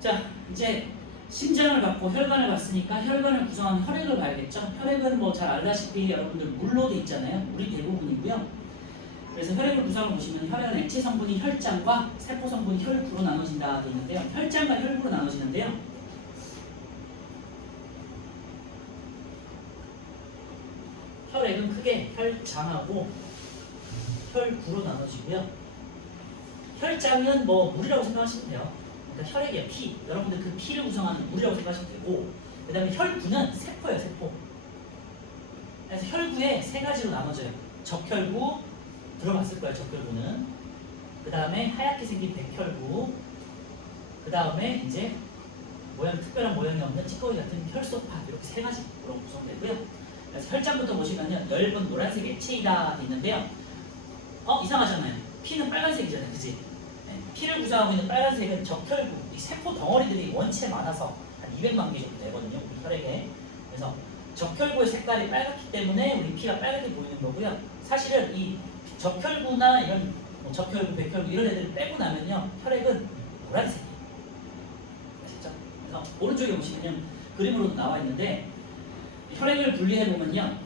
자, 이제 심장을 갖고 혈관을 봤으니까 혈관을 구성하는 혈액을 봐야겠죠. 혈액은 뭐 잘 알다시피 여러분들 물로 돼 있잖아요. 물이 대부분이고요. 그래서 혈액을 구성을 보시면 혈액은 액체 성분이 혈장과 세포 성분이 혈구로 나눠진다 되어 있는데요. 혈장과 혈구로 나눠지는데요. 혈액은 크게 혈장하고 혈구로 나눠지고요. 혈장은 뭐 물이라고 생각하시면 돼요. 그러니까 혈액의 피, 여러분들 그 피를 구성하는 물이라고 생각하시면 되고, 그 다음에 혈구는 세포예요, 세포. 그래서 혈구에 세 가지로 나눠져요. 적혈구, 들어봤을 거예요, 적혈구는. 그 다음에 하얗게 생긴 백혈구, 그 다음에 이제 특별한 모양이 없는 찌꺼기 같은 혈소판, 이렇게 세 가지로 구성되고요. 그래서 혈장부터 보시면요, 엷은 노란색 액체이다 돼 있는데요. 이상하잖아요. 피는 빨간색이잖아요, 그치? 피를 구성하고 있는 빨간색은 적혈구, 이 세포 덩어리들이 원체 많아서 한 200만 개 정도 되거든요, 우리 혈액에. 그래서 적혈구의 색깔이 빨갛기 때문에 우리 피가 빨갛게 보이는 거고요. 사실은 이 적혈구나 이런 적혈구, 백혈구 이런 애들을 빼고 나면요, 혈액은 노란색이에요. 아시죠? 그래서 오른쪽에 보시면요, 그림으로도 나와 있는데 혈액을 분리해 보면요,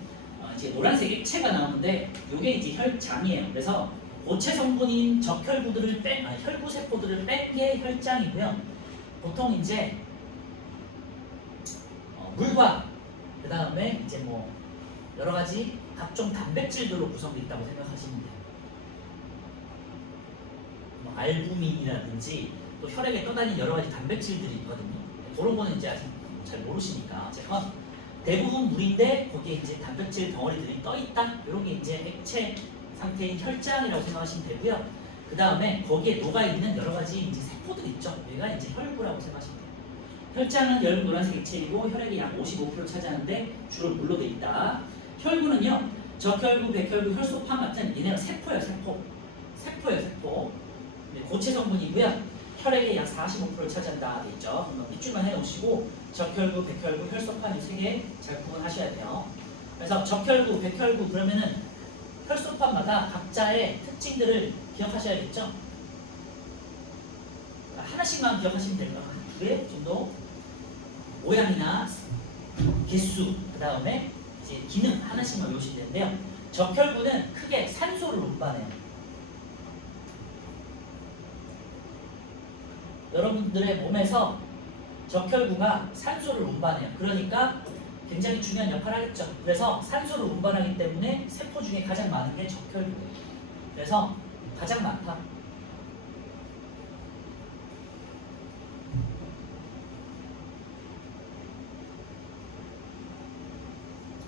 이제 노란색 액체가 나오는데 이게 이제 혈장이에요. 그래서 고체 성분인 적혈구들을 혈구 세포들을 뺀 게 혈장이고요. 보통 이제 물과 그 다음에 이제 뭐 여러 가지 각종 단백질들로 구성되어 있다고 생각하시면 돼요. 뭐 알부민이라든지 또 혈액에 떠다니는 여러 가지 단백질들이 있거든요. 그런 거는 이제 아직 잘 모르시니까 제가 대부분 물인데 거기에 이제 단백질 덩어리들이 떠 있다. 이런 게 이제 액체 상태인 혈장이라고 생각하시면 되고요. 그 다음에 거기에 녹아있는 여러 가지 이제 세포들 있죠. 얘가 이제 혈구라고 생각하시면 돼요. 혈장은 엷은 노란색 액체이고 혈액의 약 55%를 차지하는데 주로 물로 돼 있다. 혈구는요, 적혈구, 백혈구, 혈소판 같은 얘네가 세포예요, 세포. 세포예요, 세포. 고체 성분이고요. 혈액의 약 45%를 차지한다 돼 있죠. 그럼 밑줄만 해놓으시고 적혈구, 백혈구, 혈소판 이 세 개 잘 구분하셔야 돼요. 그래서 적혈구, 백혈구 그러면은 혈소판마다 각자의 특징들을 기억하셔야겠죠? 하나씩만 기억하시면 됩니다. 두 개 정도 모양이나 개수, 그 다음에 이제 기능 하나씩만 외우시면 되는데요. 적혈구는 크게 산소를 운반해요. 여러분들의 몸에서 적혈구가 산소를 운반해요. 그러니까 굉장히 중요한 역할을 하겠죠. 그래서 산소를 운반하기 때문에 세포 중에 가장 많은 게 적혈구예요. 그래서 가장 많다.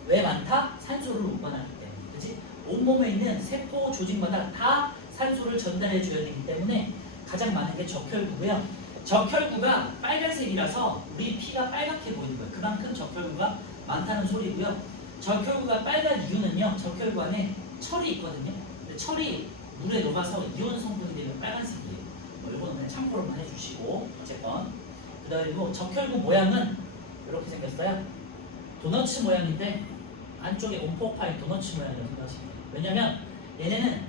왜 많다? 산소를 운반하기 때문에. 그치? 온몸에 있는 세포 조직마다 다 산소를 전달해 줘야 되기 때문에 가장 많은 게 적혈구고요. 적혈구가 빨간색이라서 우리 피가 빨갛게 보이는 거예요. 그만큼 적혈구가 많다는 소리고요. 적혈구가 빨간 이유는요, 적혈구 안에 철이 있거든요. 근데 철이 물에 녹아서 이온 성분이 되면 빨간색이에요. 이거는 그냥 참고로만 해주시고, 어쨌건. 그 다음에 적혈구 모양은 이렇게 생겼어요. 도너츠 모양인데 안쪽에 온포파인 도너츠 모양이라고 생각하시면 돼요. 왜냐면 얘네는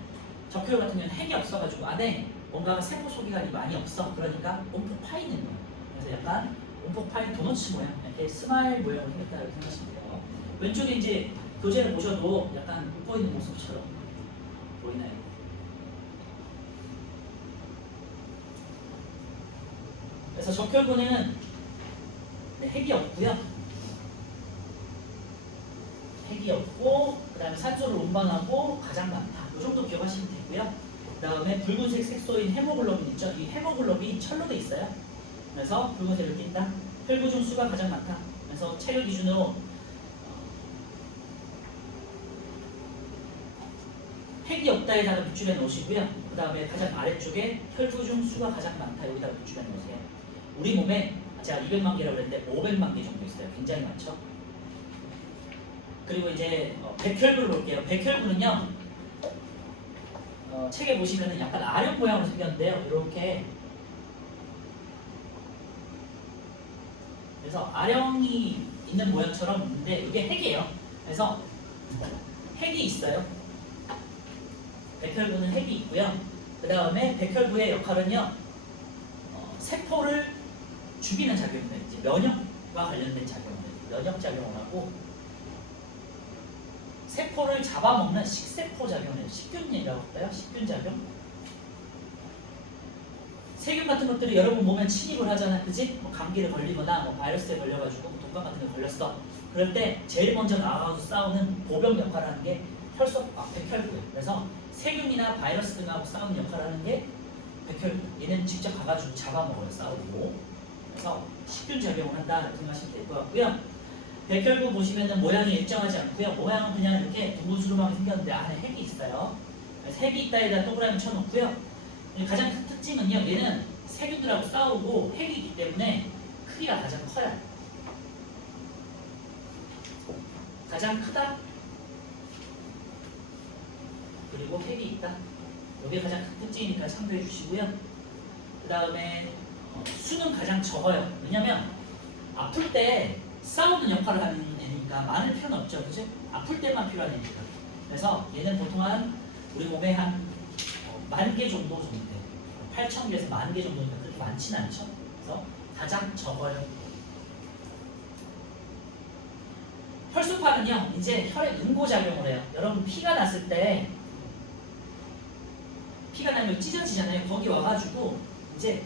적혈구 같은 경우는 핵이 없어가지고 안에 뭔가 세포 소비관이 많이 없어. 그러니까 온포파인인 거예요. 그래서 약간 온포파인 도너츠 모양, 이렇게 스마일 모양으로 생겼다 이렇게 생각하시면 돼요. 왼쪽에 이제 교재를 보셔도 약간 웃고 있는 모습처럼 보이나요? 그래서 적혈구는 핵이 없고요. 핵이 없고, 그 다음에 산소를 운반하고 가장 많다. 이 정도 기억하시면 되고요. 그 다음에 붉은색 색소인 헤모글로빈 있죠? 이 헤모글로빈이 철로 돼 있어요. 그래서 붉은색을 띈다. 혈구 중 수가 가장 많다. 그래서 체류 기준으로 핵이 없다에다가 밑줄에 놓으시고요. 그 다음에 가장 아래쪽에 혈구 중 수가 가장 많다. 여기다가 밑줄에 놓으세요. 우리 몸에 제가 200만 개라고 했는데 500만 개 정도 있어요. 굉장히 많죠? 그리고 이제 백혈구를 볼게요. 백혈구는요, 책에 보시면은 약간 아령 모양으로 생겼는데요. 이렇게. 그래서 아령이 있는 모양처럼 있는데 이게 핵이에요. 그래서 핵이 있어요. 백혈구는 핵이 있고요. 그 다음에 백혈구의 역할은요, 세포를 죽이는 작용들, 이제 면역과 관련된 작용들, 면역 작용을 하고 세포를 잡아먹는 식세포 작용을 식균이라고 할까요? 식균 작용. 세균 같은 것들이 여러분 몸에 침입을 하잖아, 그지? 뭐 감기를 걸리거나 뭐 바이러스에 걸려가지고 독감 같은 거 걸렸어. 그럴 때 제일 먼저 나가서 싸우는 보병 역할을 하는 게 백혈구예요. 그래서 세균이나 바이러스 등하고 싸우는 역할을 하는 게 백혈구. 얘는 직접 가가지고 잡아먹어요, 싸우고. 그래서 식균 작용을 한다 이렇게 생각하시면 될 것 같고요. 백혈구 보시면은 모양이 일정하지 않고요. 모양은 그냥 이렇게 둥글스름하게 생겼는데 안에 핵이 있어요. 그래서 핵이 있다에다 동그라미 쳐놓고요. 가장 큰 특징은요. 얘는 세균들하고 싸우고 핵이 있기 때문에 크기가 가장 커요. 가장 크다. 그리고 핵이 있다. 이게 가장 큰 특징이니까 참고해 주시고요. 그 다음에 수는 가장 적어요. 왜냐면 아플 때 싸우는 역할을 하는 애니까 많을 필요는 없죠. 그죠? 아플 때만 필요한 애니까. 그래서 얘는 보통 우리 몸에 한 10,000개 정도 돼요. 8,000개에서 10,000개 정도니까 그렇게 많지는 않죠. 그래서 가장 적어요. 혈소판은요, 이제 혈에 응고작용을 해요. 여러분 피가 났을 때 피가 나면 찢어지잖아요. 거기 와가지고 이제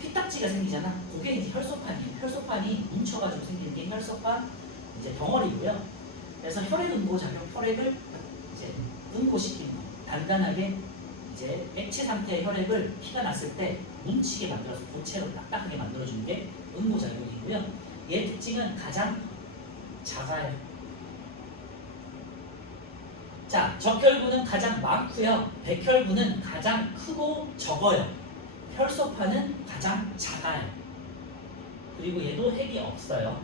피딱지가 생기잖아. 그게 이제 혈소판이에요. 혈소판이 뭉쳐가지고 생기는 게 혈소판 이제 덩어리고요. 그래서 혈액 응고작용, 혈액을 이제 응고시키는 거. 단단하게 이제 액체 상태의 혈액을 피가 났을 때 뭉치게 만들어서 고체로 딱딱하게 만들어주는 게 응고작용이고요. 얘의 특징은 가장 작아요. 자, 적혈구는 가장 많고요. 백혈구는 가장 크고 적어요. 혈소판은 가장 작아요. 그리고 얘도 핵이 없어요.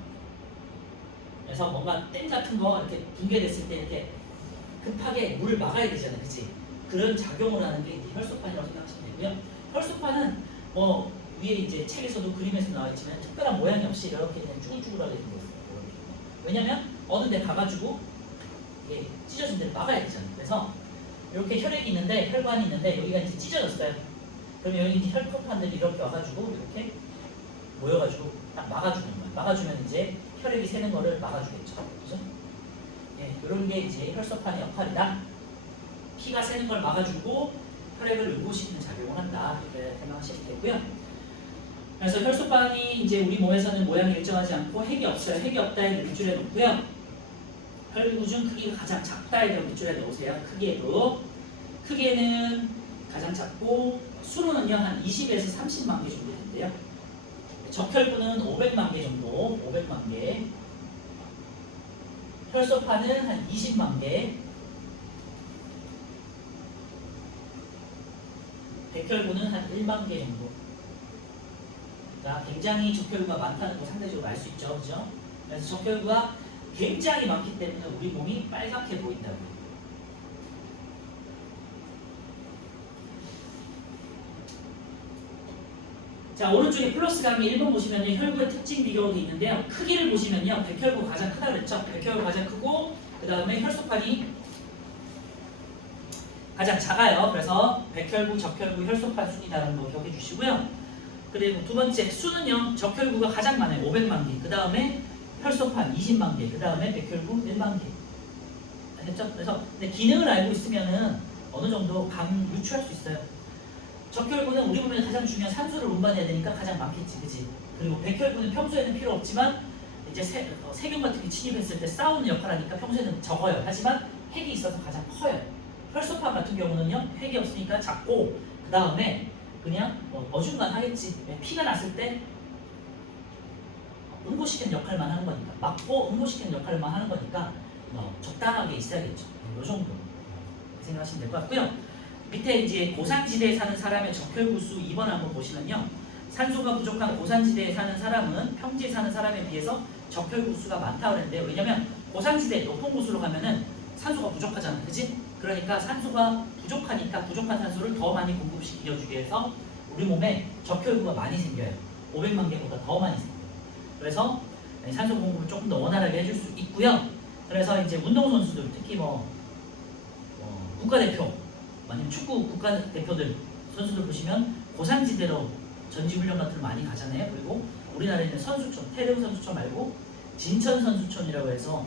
그래서 뭔가 댐 같은 거 이렇게 붕괴됐을 때 이렇게 급하게 물을 막아야 되잖아요. 그치? 그런 작용을 하는 게 혈소판이라고 생각하시면 되고요. 혈소판은 뭐 위에 이제 책에서도 그림에서 나와 있지만 특별한 모양이 없이 이렇게 그냥 쭈글쭈글하게 생겼어요. 왜냐면 어느 데 가가지고 이게 찢어진 데를 막아야 되잖아요. 그래서 이렇게 혈액이 있는데 혈관이 있는데 여기가 이제 찢어졌어요. 그러면 여기 이제 혈소판들이 이렇게 와가지고 이렇게 모여가지고 딱 막아주는 거예요. 막아주면 이제 혈액이 새는 거를 막아주겠죠. 그죠? 예, 이런 게 이제 혈소판의 역할이다. 피가 새는 걸 막아주고 혈액을 응고시키는 작용을 한다. 이렇게 생각하시면 되고요. 그래서 혈소판이 이제 우리 몸에서는 모양이 일정하지 않고 핵이 없어요. 핵이 없다에 밑줄에 놓고요. 혈구 중 크기가 가장 작다에 밑줄에 놓으세요. 크기에도. 크기에는 가장 작고 수로는요 한 20에서 30만 개 정도 된대요. 적혈구는 500만 개 정도, 500만 개. 혈소판은 한 20만 개. 백혈구는 한 1만 개 정도. 자, 굉장히 적혈구가 많다는 거 상대적으로 알 수 있죠, 그죠? 그래서 적혈구가 굉장히 많기 때문에 우리 몸이 빨갛게 보인다고요. 자, 오른쪽에 플러스 강의 1번 보시면요. 혈구의 특징 비교가 되어 있는데요. 크기를 보시면요. 백혈구가 가장 크다 그랬죠? 백혈구가 가장 크고 그 다음에 혈소판이 가장 작아요. 그래서 백혈구, 적혈구, 혈소판 순이다라는 거 기억해 주시고요. 그리고 두 번째 수는요. 적혈구가 가장 많아요. 500만 개. 그 다음에 혈소판 20만 개. 그 다음에 백혈구 1만 개. 알겠죠? 그래서 근데 기능을 알고 있으면은 어느 정도 감 유추할 수 있어요. 적혈구는 우리 몸에 가장 중요한 산소를 운반해야 되니까 가장 많겠지, 그치? 그리고 백혈구는 평소에는 필요 없지만 이제 세균 같은 게 침입했을 때 싸우는 역할을 하니까 평소에는 적어요. 하지만 핵이 있어서 가장 커요. 혈소판 같은 경우는요, 핵이 없으니까 작고 그 다음에 그냥 어중간하겠지. 피가 났을 때 응고시키는 역할만 하는 거니까 막고 응고시키는 역할만 하는 거니까 적당하게 있어야겠죠. 이 정도 생각하시면 될 것 같고요. 밑에 이제 고산지대에 사는 사람의 적혈구 수 2번 한번 보시면요. 산소가 부족한 고산지대에 사는 사람은 평지에 사는 사람에 비해서 적혈구 수가 많다고 그랬는데요. 왜냐면 고산지대 높은 곳으로 가면은 산소가 부족하잖아. 그치? 그러니까 산소가 부족하니까 부족한 산소를 더 많이 공급시켜주기 위해서 우리 몸에 적혈구가 많이 생겨요. 500만 개보다 더 많이 생겨요. 그래서 산소 공급을 조금 더 원활하게 해줄 수 있고요. 그래서 이제 운동선수들 특히 국가대표 아니면 축구 국가대표들 선수들 보시면 고산지대로 전지훈련 같은 걸 많이 가잖아요. 그리고 우리나라에는 선수촌, 태릉 선수촌 말고 진천 선수촌이라고 해서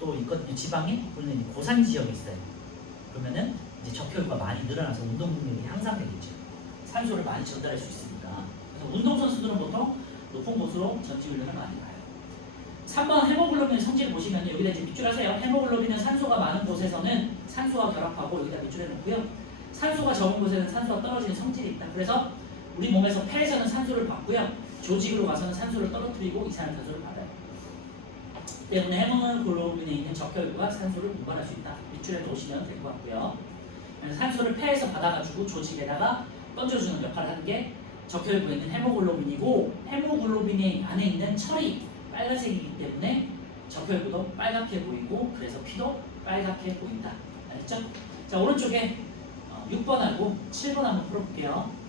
또 있거든요. 지방에 우리는 고산 지역에 있어요. 그러면은 이제 적혈구가 많이 늘어나서 운동 능력이 향상되겠죠. 산소를 많이 전달할 수 있으니까. 그래서 운동 선수들은 보통 높은 곳으로 전지훈련을 많이 가요. 3번 헤모글로빈 성질을 보시면 여기다 이제 밑줄 하세요. 헤모글로빈은 산소가 많은 곳에서는 산소와 결합하고 여기다 밑줄해 놓고요. 산소가 적은 곳에는 산소가 떨어지는 성질이 있다. 그래서 우리 몸에서 폐에서는 산소를 받고요. 조직으로 가서는 산소를 떨어뜨리고 이산화탄소를 받아요. 때문에 헤모글로빈에 있는 적혈구가 산소를 운반할 수 있다. 밑줄에 놓으시면 될 것 같고요. 산소를 폐에서 받아가지고 조직에다가 던져주는 역할을 하는 게 적혈구에 있는 헤모글로빈이고, 헤모글로빈 안에 있는 철이 빨간색이기 때문에 적혈구도 빨갛게 보이고 그래서 피도 빨갛게 보인다. 알겠죠? 자, 오른쪽에 6번하고 7번 한번 풀어볼게요.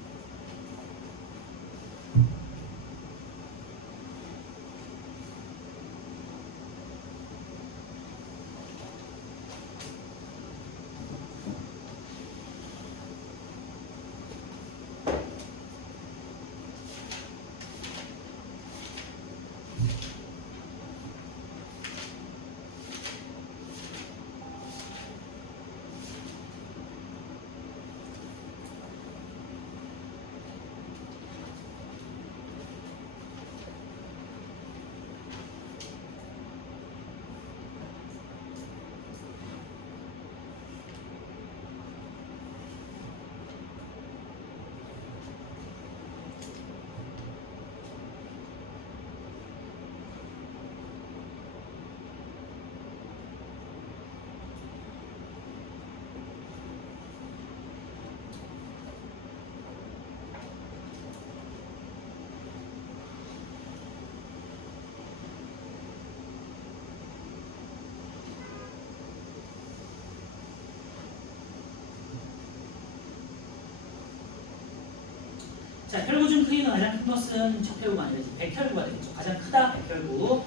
자, 혈구 중 크기가 가장 큰 것은 적혈구가 아니라 백혈구가 되겠죠. 가장 크다 백혈구.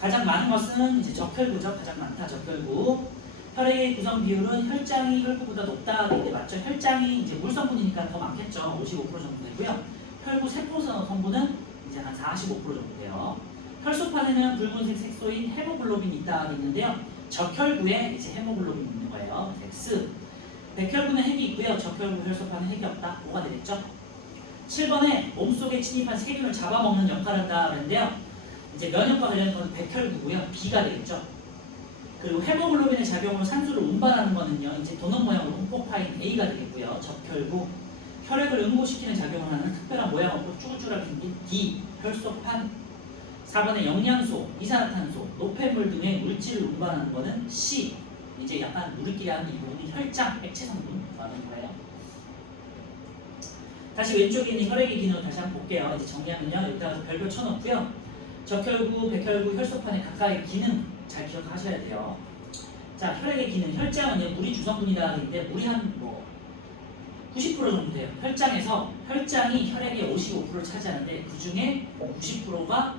가장 많은 것은 이제 적혈구죠. 가장 많다 적혈구. 혈액의 구성 비율은 혈장이 혈구보다 높다. 이게 맞죠? 혈장이 이제 물 성분이니까 더 많겠죠. 55% 정도 되고요. 혈구 세포 성분은 이제 한 45% 정도 돼요. 혈소판에는 붉은색 색소인 헤모글로빈이 있다 있는데요. 적혈구에 이제 헤모글로빈이 있는 거예요. X. 백혈구는 핵이 있고요. 적혈구 혈소판은 핵이 없다. 뭐가 되겠죠? 7번에 몸속에 침입한 세균을 잡아먹는 역할을 한다 그랬는데요. 이제 면역과 관련된 건 백혈구고요. B가 되겠죠. 그리고 헤모글로빈의 작용으로 산소를 운반하는 거는요. 이제 도넛 모양으로 음포파인 A가 되겠고요. 적혈구. 혈액을 응고시키는 작용을 하는 특별한 모양 없고 쭈글쭈글하게 생긴 D. 혈소판. 4번에 영양소, 이산화탄소, 노폐물 등의 물질을 운반하는 거는 C. 이제 약간 우리끼리 하는 이 부분이 혈장, 액체 성분 말하는 거예요. 다시 왼쪽에 있는 혈액의 기능을 다시 한번 볼게요. 이제 정리하면요. 여기다가 별표 쳐놓고요. 적혈구, 백혈구, 혈소판의 각각의 기능 잘 기억하셔야 돼요. 자, 혈액의 기능. 혈장은 물이 주성분이다 하는데 물이 한 90% 정도 돼요. 혈장에서 혈장이 혈액의 55%를 차지하는데 그 중에 90%가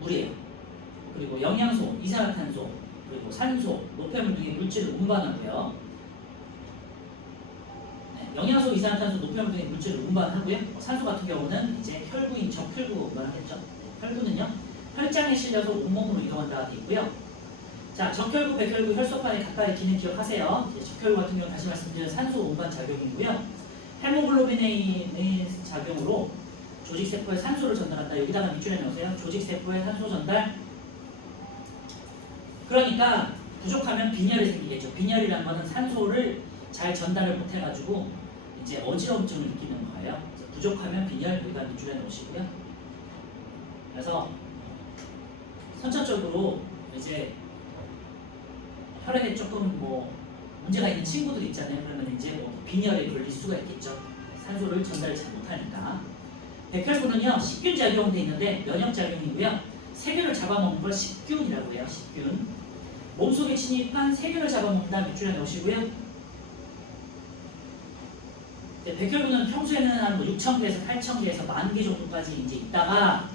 물이에요. 그리고 영양소, 이산화탄소, 그리고 산소, 노폐물 등의 물질을 운반하고요. 영양소, 이산화탄소, 노폐물 등의 물질을 운반하고요. 산소 같은 경우는 이제 혈구인 적혈구가 운반하겠죠. 혈구는요, 혈장에 실려서 온몸으로 이동한다가 되어 있고요. 자, 적혈구, 백혈구, 혈소판의 각각의 기능 기억하세요. 이제 적혈구 같은 경우 다시 말씀드린 산소 운반 작용이고요. 헤모글로빈의 작용으로 조직세포에 산소를 전달한다. 여기다가 밑줄에 넣으세요. 조직세포에 산소 전달. 그러니까 부족하면 빈혈이 생기겠죠. 빈혈이란 거는 산소를 잘 전달을 못해가지고 이제 어지럼증을 느끼는 거예요. 그래서 부족하면 빈혈 여기다 밑줄에 놓으시고요. 그래서 선천적으로 이제 혈액에 조금 문제가 있는 친구들 있잖아요. 그러면 이제 빈혈에 걸릴 수가 있겠죠. 산소를 전달을 잘 못하니까. 백혈구는요, 식균 작용돼 있는데 면역 작용이고요. 세균을 잡아먹는 걸 식균이라고 해요. 식균. 몸속에 침입한 세균을 잡아먹는다. 밑줄에 넣으시고요. 백혈구는 평소에는 한 6,000개에서 8,000개에서 10,000개 정도까지 이제 있다가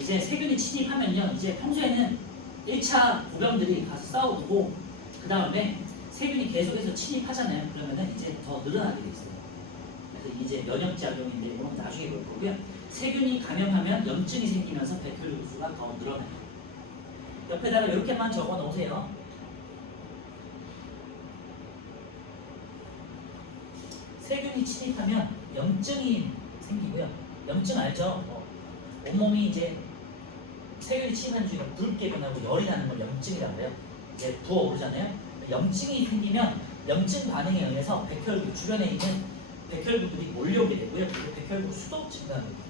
이제 세균이 침입하면요, 이제 평소에는 1차 고병들이 가서 싸우고 그 다음에 세균이 계속해서 침입하잖아요. 그러면은 이제 더 늘어나게 돼 있어요. 이제 면역 작용인데 이건 나중에 볼 거고요. 세균이 감염하면 염증이 생기면서 백혈구 수가 더 늘어나요. 옆에다가 이렇게만 적어 놓으세요. 세균이 침입하면 염증이 생기고요. 염증 알죠? 온몸이 이제 세균이 침입하는 중에 붉게 변하고 열이 나는 걸 염증이라고 해요. 이제 부어오르잖아요. 염증이 생기면 염증 반응에 의해서 백혈구 주변에 있는 백혈구들이 몰려오게 되고요. 그리고 백혈구 수도 증가합니다.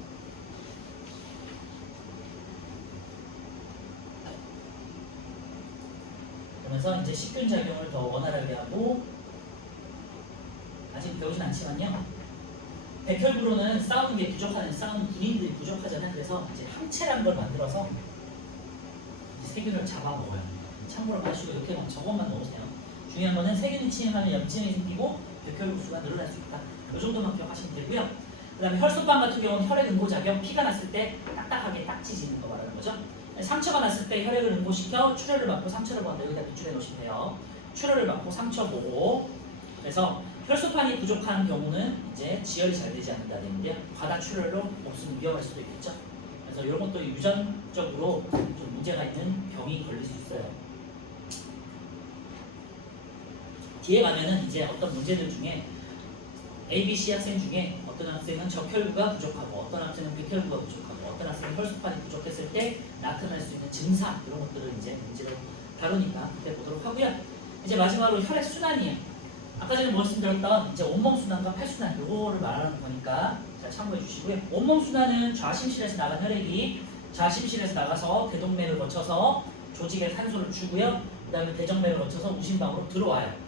그러면서 이제 식균 작용을 더 원활하게 하고 아직 배우진 않지만요. 백혈구로는 싸우는 게 부족하는 싸우는 군인들이 부족하잖아요. 그래서 이제 항체란 걸 만들어서 세균을 잡아먹어요. 참고로 마시고 이렇게 저것만 넣으세요. 중요한 거는 세균이 침입하면 염증이 생기고 백혈구 수가 늘어날 수 있다. 이 정도만 기억하시면 되고요. 그 다음에 혈소판 같은 경우는 혈액 응고작용, 피가 났을 때 딱딱하게 딱지지는 거 말하는 거죠. 상처가 났을 때 혈액을 응고시켜 출혈을 막고 상처를 보는데 여기다 밑줄에 놓으시면 돼요. 출혈을 막고 상처 보고. 그래서 혈소판이 부족한 경우는 이제 지혈이 잘 되지 않는다 되는데요. 과다 출혈로 목숨이 위험할 수도 있겠죠. 그래서 이런 것도 유전적으로 좀 문제가 있는 병이 걸릴 수 있어요. 뒤에 가면은 이제 어떤 문제들 중에 A, B, C 학생 중에 어떤 학생은 적혈구가 부족하고 어떤 학생은 백혈구가 부족하고 어떤 학생은 혈소판이 부족했을 때 나타날 수 있는 증상 이런 것들을 이제 문제를 다루니까 그때 보도록 하고요. 이제 마지막으로 혈액 순환이에요. 아까 전에 말씀드렸던 이제 온몸 순환과 폐 순환 요거를 말하는 거니까 잘 참고해 주시고요. 온몸 순환은 좌심실에서 나간 혈액이 좌심실에서 나가서 대동맥을 거쳐서 조직에 산소를 주고요. 그 다음에 대정맥을 거쳐서 우심방으로 들어와요.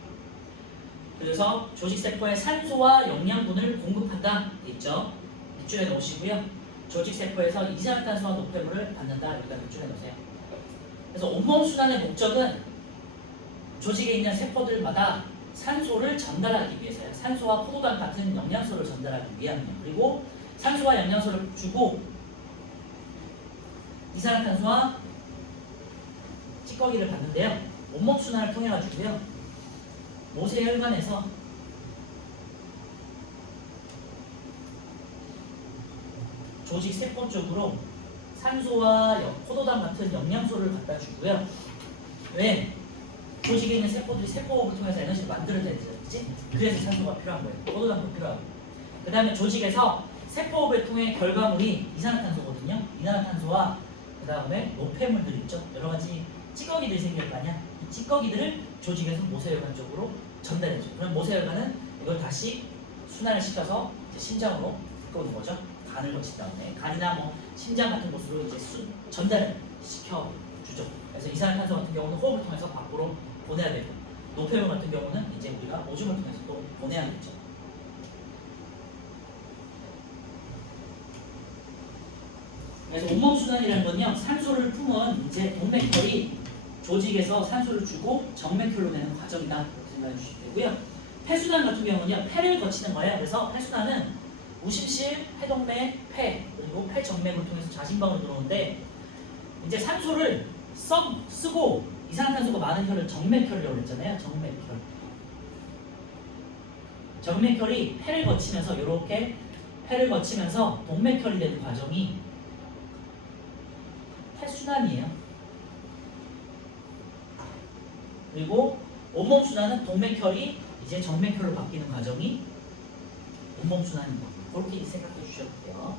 그래서 조직세포에 산소와 영양분을 공급한다 있죠. 밑줄에 놓으시고요. 조직세포에서 이산화탄소와 노폐물을 받는다. 여기다 밑줄에 놓으세요. 그래서 온몸 순환의 목적은 조직에 있는 세포들마다 산소를 전달하기 위해서요. 산소와 포도당 같은 영양소를 전달하기 위함이에요. 그리고 산소와 영양소를 주고 이산화탄소와 찌꺼기를 받는데요. 온몸 순환을 통해 가지고요. 모세혈관에서 조직 세포 쪽으로 산소와 포도당 같은 영양소를 갖다 주고요. 왜? 조직에 있는 세포들이 세포호흡을 통해서 에너지를 만들어내야 되지? 그래서 산소가 필요한 거예요. 포도당도 필요하고. 그 다음에 조직에서 세포호흡을 통해 결과물이 이산화탄소거든요. 이산화탄소와 그 다음에 노폐물들이 있죠. 여러 가지 찌꺼기들이 생길 거 아니야. 이 찌꺼기들을 조직에서 모세혈관 쪽으로 전달해줘. 그럼 모세혈관은 이걸 다시 순환을 시켜서 이제 심장으로 들어오는 거죠. 간을 거친 다음에 간이나 뭐 심장 같은 곳으로 이제 전달을 시켜주죠. 그래서 이산화탄소 같은 경우는 호흡을 통해서 밖으로 보내야 되고 노폐물 같은 경우는 이제 우리가 오줌을 통해서 또 보내야겠죠. 그래서 온몸 순환이라는 건요, 산소를 품은 이제 동맥혈이 조직에서 산소를 주고 정맥혈로 되는 과정이다 이렇게 생각해 주시면 되고요. 폐순환 같은 경우는요, 폐를 거치는 거예요. 그래서 폐순환은 우심실, 폐동맥, 폐 그리고 폐정맥을 통해서 좌심방으로 들어오는데 이제 산소를 쓰고 이산화탄소가 많은 혈을 정맥혈이라고 했잖아요. 정맥혈이 폐를 거치면서 이렇게 폐를 거치면서 동맥혈이 되는 과정이 폐순환이에요. 그리고 온몸 순환은 동맥혈이 이제 정맥혈로 바뀌는 과정이 온몸 순환입니다. 그렇게 생각해 주셔도 돼요.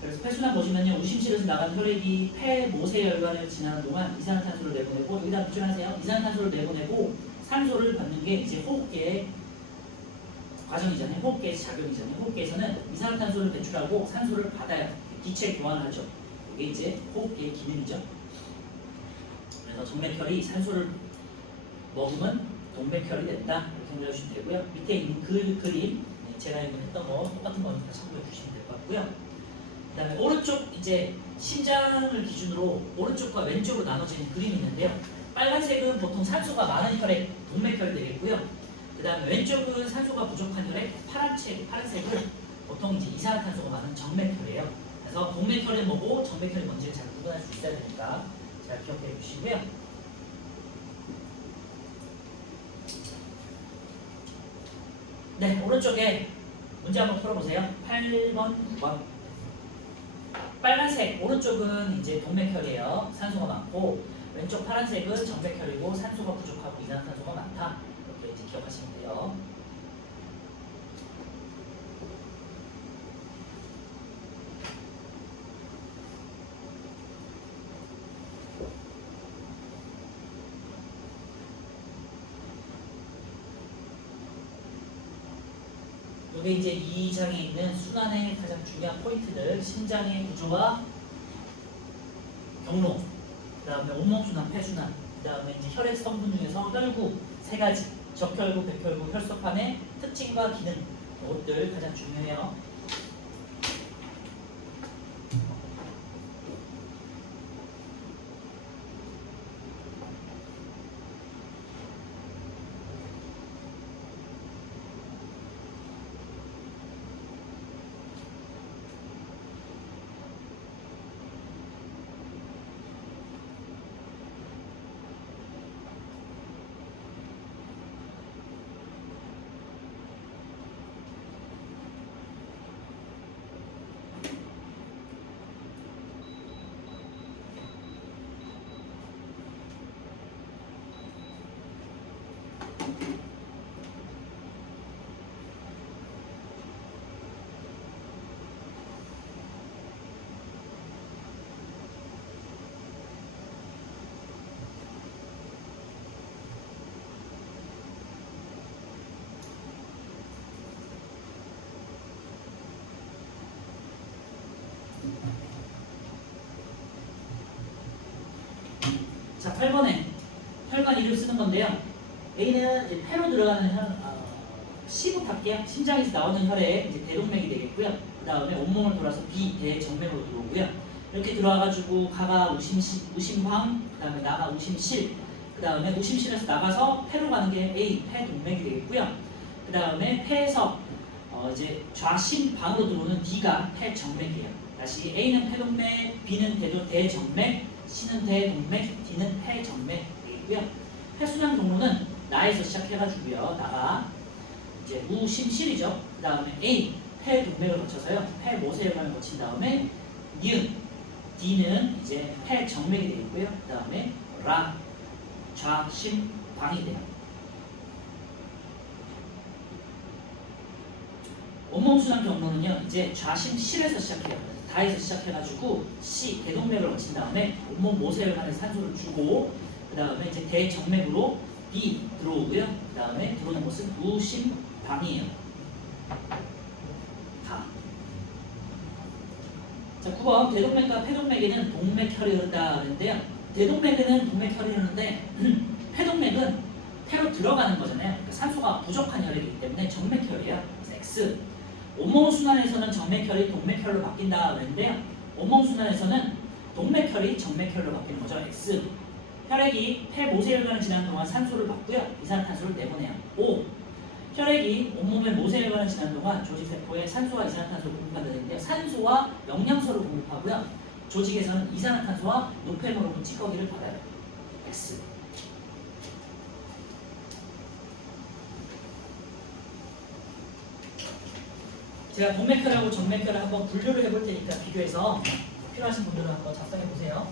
그래서 폐순환 보시면요, 우심실에서 나간 혈액이 폐 모세혈관을 지나는 동안 이산화탄소를 내보내고 여기다 표현하세요. 이산화탄소를 내보내고 산소를 받는 게 이제 호흡기의 과정이잖아요. 호흡기의 작용이잖아요. 호흡기에서는 이산화탄소를 배출하고 산소를 받아야 기체 교환을 하죠. 이게 이제 호흡기의 기능이죠. 그래서 정맥혈이 산소를 먹으면 동맥혈이 된다 이렇게 생각해 주시면 되고요. 밑에 있는 그림 제가 이거 했던 거 똑같은 거니까 참고해 주시면 될 것 같고요. 그 다음에 오른쪽 이제 심장을 기준으로 오른쪽과 왼쪽으로 나눠지는 그림이 있는데요. 빨간색은 보통 산소가 많은 혈액 동맥혈이 되겠고요. 그 다음에 왼쪽은 산소가 부족한 혈액 파란색은 보통 이제 이산화탄소가 많은 정맥혈이에요. 그래서 동맥혈이 뭐고 정맥혈이 뭔지를 잘 구분할 수 있어야 되니까 잘 기억해 주시고요. 네, 오른쪽에 문제 한번 풀어보세요. 8번, 9번. 빨간색 오른쪽은 이제 동맥혈이에요. 산소가 많고 왼쪽 파란색은 정맥혈이고 산소가 부족하고 이산화탄소가 많다. 이렇게 이제 기억하시면 돼요. 이게 이제 이 장에 있는 순환의 가장 중요한 포인트들, 심장의 구조와 경로, 그 다음에 온몸순환, 폐순환, 그 다음에 이제 혈액 성분 중에서 혈구 세 가지, 적혈구, 백혈구, 혈소판의 특징과 기능, 이것들 가장 중요해요. 자, 8번에 혈관 이름 쓰는 건데요. A는 이제 폐로 들어가는 C부터 할게요. 심장에서 나오는 혈액 이제 대동맥이 되겠고요. 그 다음에 온몸을 돌아서 B 대정맥으로 들어오고요. 이렇게 들어와가지고 가가 우심황, 그 다음에 나가 우심실, 그 다음에 우심실에서 나가서 폐로 가는 게 A 폐동맥이 되겠고요. 그 다음에 폐에서 이제 좌심방으로 들어오는 D가 폐정맥이에요. 다시 A는 폐동맥, B는 대정맥, C는 대동맥, D는 폐정맥이고요. 폐순환 경로는 나에서 시작해가지고요. 나가 이제 우심실이죠. 그 다음에 A 폐동맥을 거쳐서요. 폐모세혈관을 거친 다음에 니은 D는 이제 폐정맥이 되겠고요. 그 다음에 라 좌심방이 돼요. 온몸순환 경로는요. 이제 좌심실에서 시작해요. 다에서 시작해가지고 C 대동맥을 거친 다음에 온몸 모세혈관에 산소를 주고 그 다음에 이제 대정맥으로 B 들어오고요. 그 다음에 들어오는 곳은 우심방이에요. 가. 자, 9번 대동맥과 폐동맥에는 동맥혈이 흐른다 그랬는데요. 대동맥에는 동맥혈이 흐르는데 폐동맥은 폐로 들어가는 거잖아요. 그러니까 산소가 부족한 혈액이기 때문에 정맥혈이에요. X. 온몸 순환에서는 정맥혈이 동맥혈로 바뀐다 그랬는데요. 온몸 순환에서는 동맥혈이 정맥혈로 바뀌는 거죠. X. 혈액이 폐모세혈관을 지나는 동안 산소를 받고요. 이산화탄소를 내보내요. O. 혈액이 온몸의 모세혈관을 지나는 동안 조직세포에 산소와 이산화탄소를 공급한다는데요. 산소와 영양소를 공급하고요. 조직에서는 이산화탄소와 노폐물로 찌꺼기를 받아요. X. 제가 동맥혈하고 정맥혈을 한번 분류를 해볼 테니까 비교해서 필요하신 분들은 한번 작성해 보세요.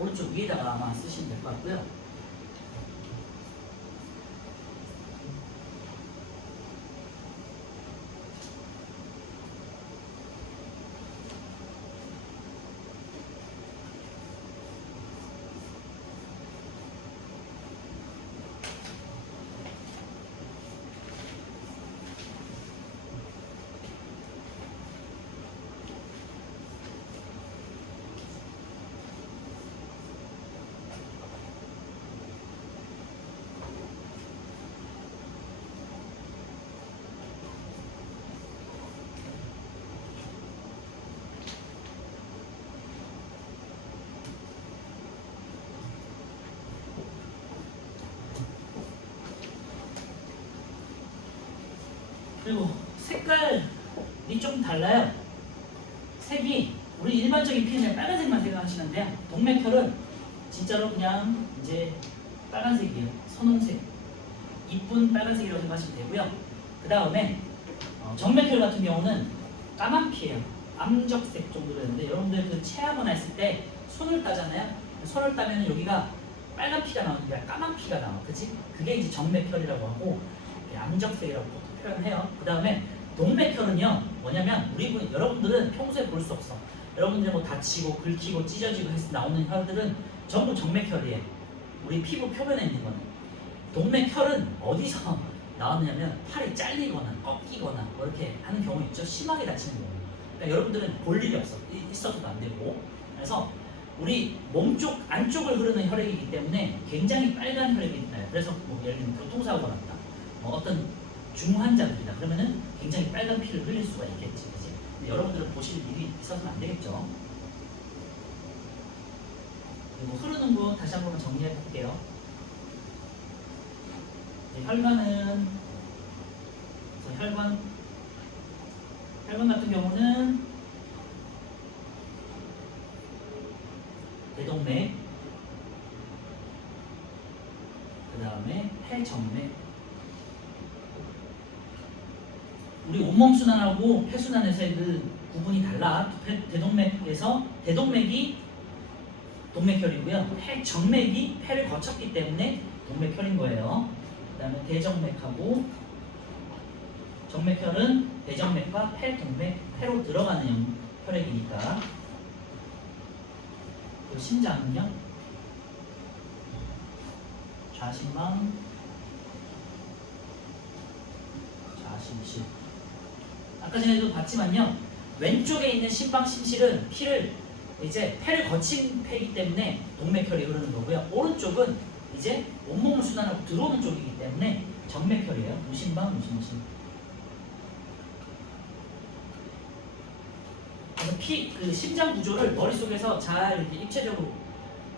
오른쪽 위에다가 아마 쓰시면 될 것 같고요. 그리고 색깔이 좀 달라요. 색이 우리 일반적인 피는 빨간색만 생각하시는데요. 동맥혈은 진짜로 그냥 이제 빨간색이에요. 선홍색. 이쁜 빨간색이라고 생각하시면 되고요. 그 다음에 정맥혈 같은 경우는 까만 피예요. 암적색 정도 되는데 여러분들 그 체하거나 했을 때 손을 따잖아요. 손을 따면 여기가 빨간 피가 나오는 게 아니라 까만 피가 나와. 그치? 그게 이제 정맥혈이라고 하고 암적색이라고 표현해요. 그 다음에 동맥혈은요 뭐냐면 여러분들은 평소에 볼 수 없어. 여러분들 뭐 다치고 긁히고 찢어지고 해서 나오는 혈들은 전부 정맥혈이에요. 우리 피부 표면에 있는 거는. 동맥혈은 어디서 나왔냐면 팔이 잘리거나 꺾이거나 뭐 이렇게 하는 경우 있죠. 심하게 다치는 경우. 그러니까 여러분들은 볼 일이 없어. 있어서도 안 되고. 그래서 우리 몸쪽 안쪽을 흐르는 혈액이기 때문에 굉장히 빨간 혈액이 나요. 그래서 뭐 예를 들면 교통사고가 났다. 뭐 어떤 중환자들이다. 그러면은 굉장히 빨간 피를 흘릴 수가 있겠지. 그치? 근데 여러분들은 보실 일이 있어서는 안 되겠죠. 그리고 흐르는 거 다시 한번 정리해 볼게요. 혈관은 혈관 같은 경우는 대동맥, 그 다음에 폐정맥. 우리 온몸순환하고 폐순환에서의 그 구분이 달라. 대동맥에서 대동맥이 동맥혈이고요. 폐정맥이 폐를 거쳤기 때문에 동맥혈인 거예요. 그 다음에 대정맥하고 정맥혈은 대정맥과 폐동맥, 폐로 들어가는 혈액이니까. 그 심장은요? 좌심망, 좌심실. 아까 전에도 봤지만요. 왼쪽에 있는 심방 심실은 피를 이제 폐를 거친 폐이기 때문에 동맥혈이 흐르는 거고요. 오른쪽은 이제 온몸을 순환하고 들어오는 쪽이기 때문에 정맥혈이에요. 무심방, 무심실. 그래서 그 심장 구조를 머릿속에서 잘 이렇게 입체적으로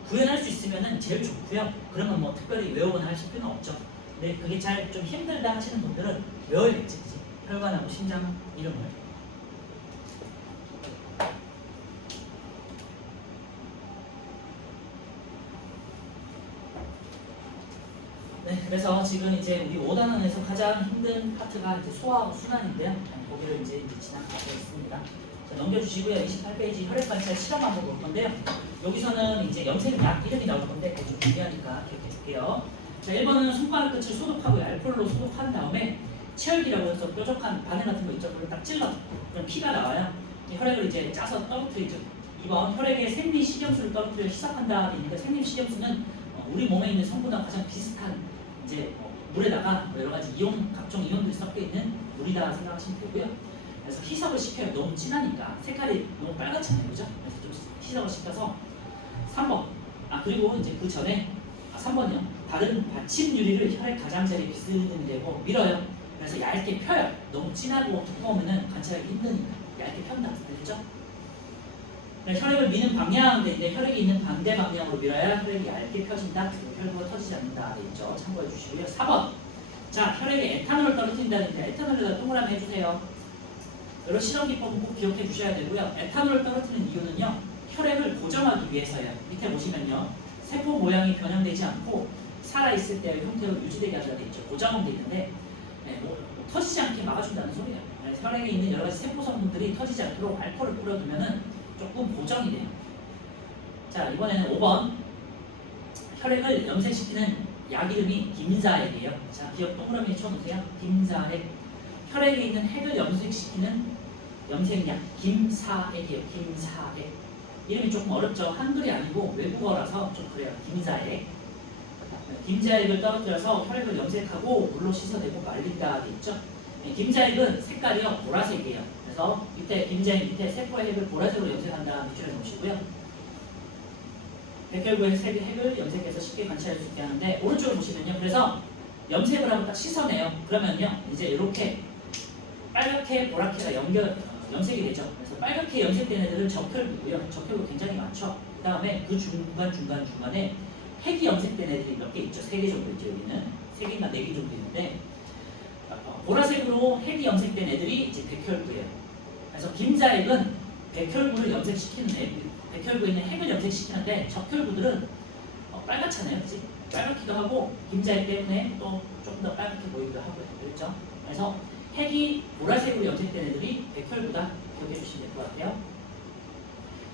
구현할 수 있으면 제일 좋고요. 그러면 뭐 특별히 외우거나 하실 필요는 없죠. 근데 그게 잘 좀 힘들다 하시는 분들은 외워야겠지. 그치? 혈관하고 심장 이름을. 네, 그래서 지금 이제 우리 5단원에서 가장 힘든 파트가 이제 소화하고 순환인데요. 거기를 이제 지나가고 있습니다. 자, 넘겨주시고요. 28페이지 혈액 관찰 실험 한번 볼 건데요. 여기서는 이제 염색약 이름이 나올 건데 좀 중요하니까 기억해 줄게요. 자, 1번은 손가락 끝을 소독하고요. 알코올로 소독한 다음에 체열기라고 해서 뾰족한 바늘 같은 거 있죠. 그걸 딱 찔러. 그럼 피가 나와요. 혈액을 이제 짜서 떨어뜨리죠. 2번 혈액에 생리식염수를 떨어뜨려 희석한다. 그러니까 생리식염수는 우리 몸에 있는 성분과 가장 비슷한 이제 물에다가 여러 가지 이온, 각종 이온들이 섞여 있는 물이다 생각하시면 되고요. 그래서 희석을 시켜요. 너무 진하니까 색깔이 너무 빨갛잖아요, 그죠? 그래서 좀 희석을 시켜서 3번. 그리고 이제 그 전에 3번이요. 다른 받침 유리를 혈액 가장자리에 비스듬히 대고 밀어요. 그래서 얇게 펴요. 너무 진하고 두꺼우면은 관찰하기 힘드니까 얇게 편다. 알겠죠? 혈액을 미는 방향인데 이제 혈액이 있는 반대 방향으로 밀어야 혈액이 얇게 펴진다. 혈구가 터지지 않는다. 알겠죠? 참고해 주시고요. 4번. 자, 혈액에 에탄올을 떨어뜨린다는데 에탄올에다 동그라미 해주세요. 여러 실험 기법은 꼭 기억해 주셔야 되고요. 에탄올을 떨어뜨리는 이유는요. 혈액을 고정하기 위해서예요. 밑에 보시면요. 세포 모양이 변형되지 않고 살아있을 때의 형태로 유지되게 하도록 되어 있죠. 고정되어 있는데 터지지 않게 막아준다는 소리예요. 혈액에 있는 여러 가지 세포 성분들이 터지지 않도록 알코올을 뿌려두면은 조금 보정이 돼요. 자, 이번에는 5번. 혈액을 염색시키는 약 이름이 김사액이에요. 자, 기억 동그라미에 쳐놓으세요. 김사액. 혈액에 있는 핵을 염색시키는 염색약 김사액이에요. 김사액. 이름이 조금 어렵죠. 한글이 아니고 외국어라서 좀 그래요. 김사액. 김사액을 떨어뜨려서 혈액을 염색하고 물로 씻어내고 말린다 돼 있죠. 김사액은 색깔이요 보라색이에요. 그래서 밑에 김자액 밑에 세포의 핵을 보라색으로 염색한다 밑줄에 놓으시고요. 백혈구의 핵을 염색해서 쉽게 관찰할 수 있게 하는데 오른쪽을 보시면요. 그래서 염색을 하고 딱 씻어내요. 그러면요 이제 이렇게 빨갛게 보라케가 염색이 되죠. 그래서 빨갛게 염색된 애들은 적혈구고요. 적혈구 굉장히 많죠. 그 다음에 그 중간에 핵이 염색된 애들이 몇 개 있죠. 3개 정도 있죠. 여기는 3개나 4개 정도 있는데 보라색으로 핵이 염색된 애들이 이제 백혈구예요. 그래서 김자핵은 백혈구를 염색시키는 애, 백혈구에 있는 핵을 염색시키는데 적혈구들은 빨갛잖아요, 그치? 빨갛기도 하고 김자핵 때문에 또 조금 더 빨갛게 보이기도 하고요, 그렇죠? 그래서 핵이 보라색으로 염색된 애들이 백혈구다 기억해 주시면 될 것 같아요.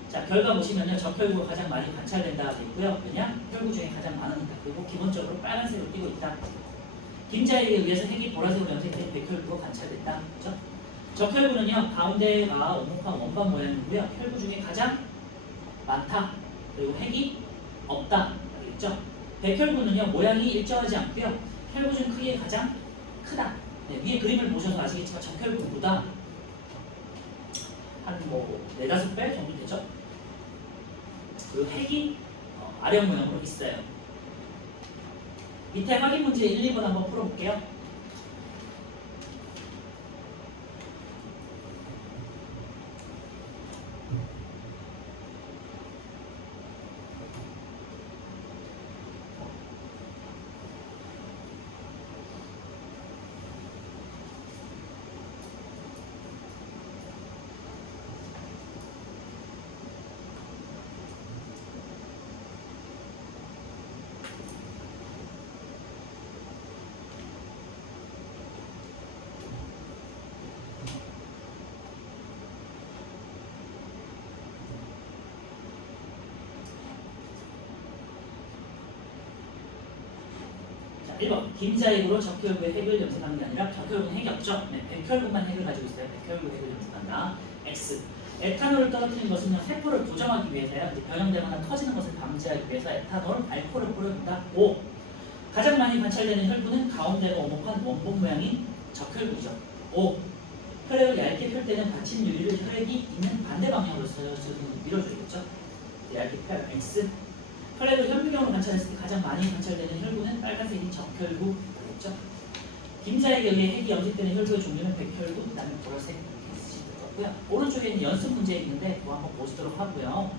자, 결과 보시면요, 적혈구가 가장 많이 관찰된다 되어 있고요. 그냥 혈구 중에 가장 많으니까. 그리고 기본적으로 빨간색으로 띄고 있다. 김자핵에 의해서 핵이 보라색으로 염색된 백혈구가 관찰됐다. 그렇죠? 적혈구는요, 가운데가 오목한 원반 모양이고요. 혈구 중에 가장 많다. 그리고 핵이 없다. 알겠죠? 백혈구는요, 모양이 일정하지 않고요. 혈구 중 크기에 가장 크다. 네, 위에 그림을 보셔서 아시겠지만 적혈구보다 한 뭐 4~5배 정도 되죠? 그리고 핵이 아령 모양으로 있어요. 밑에 확인 문제 1, 2번 한번 풀어볼게요. 자, 1번. 김자핵으로 적혈구의 핵을 염색하는 게 아니라 적혈구는 핵이 없죠. 네, 백혈구만 핵을 가지고 있어요. 백혈구 핵을 염색한다. X. 에탄올을 떨어뜨리는 것은 세포를 부정하기 위해서요. 이제 변형되거나 터지는 것을 방지하기 위해서 에탄올, 알코올을 뿌려준다. 5. 가장 많이 관찰되는 혈구는 가운데가 오목한 원본 모양인 적혈구죠. 5. 혈액을 얇게 펼 때는 받침 유리를 혈액이 있는 반대 방향으로 밀어주겠죠. 얇게 펴요. X. 혈액을 현미경으로 관찰했을 때 가장 많이 관찰되는 혈구는 빨간색인 적혈구. 그렇죠? 김자핵에 의해 핵이 염색되는 혈구의 종류는 백혈구, 그다음에 보라색 이렇게 쓰시면 될 것 같고요. 오른쪽에는 연습 문제 있는데 그거 한번 보시도록 하고요.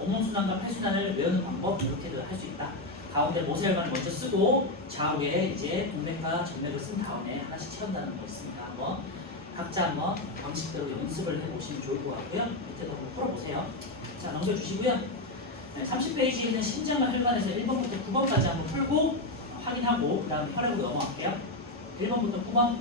오문순환과 팔순환을 외우는 방법 이렇게도 할 수 있다. 가운데 모세혈관을 먼저 쓰고 좌우에 이제 동맥과 정맥을 쓴 다음에 하나씩 채운다는 거 있습니다. 한번 각자 한번 방식대로 연습을 해보시면 좋을 것 같고요. 밑에도 한번 풀어보세요. 자, 넘겨주시고요. 네, 30페이지에 있는 심장을 혈관에서 1번부터 9번까지 한번 풀고 확인하고 그 다음에 혈액으로 넘어갈게요. 1번부터 9번.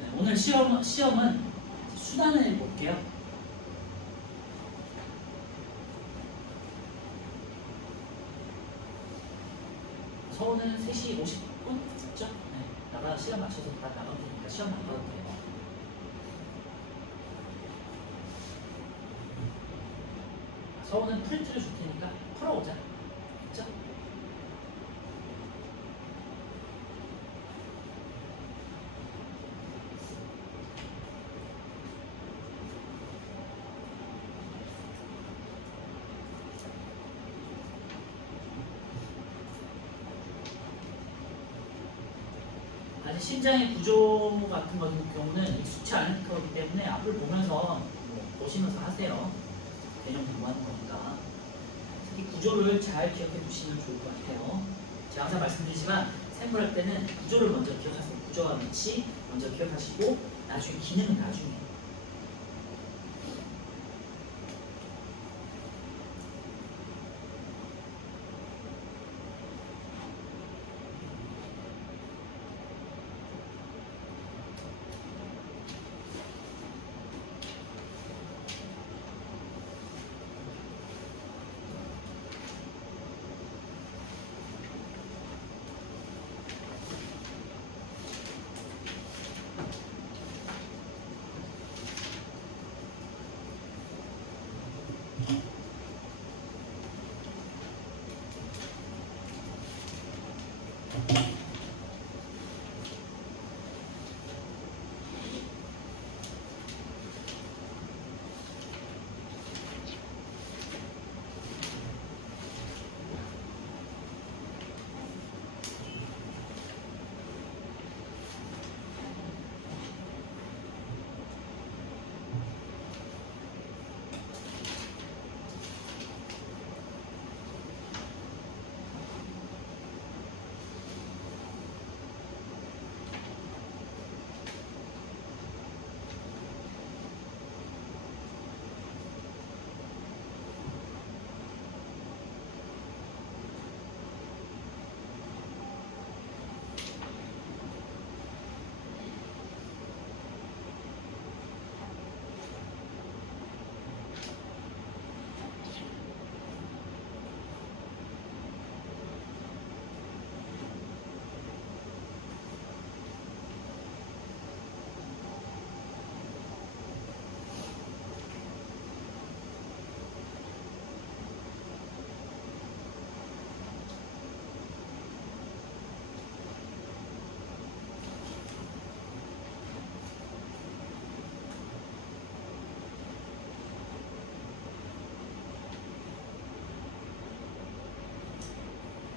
네, 오늘 시험은 수단을 볼게요. 서울은 3시 50분? 맞죠? 네, 나가 시간 맞춰서 다 나가면 되니까 시험 안 봐도 돼요. 서울은 프린트를 줄 테니까 풀어오자. 그쵸? 아직 심장의 구조 같은 경우는 익숙치 않은 거기 때문에 앞을 보면서 보시면서 하세요. 개념 공부하는 거니까. 특히 구조를 잘 기억해 두시면 좋을 것 같아요. 제가 항상 말씀드리지만 생물할 때는 구조를 먼저 기억하세요. 구조와 위치 먼저 기억하시고 나중에 기능은 나중에.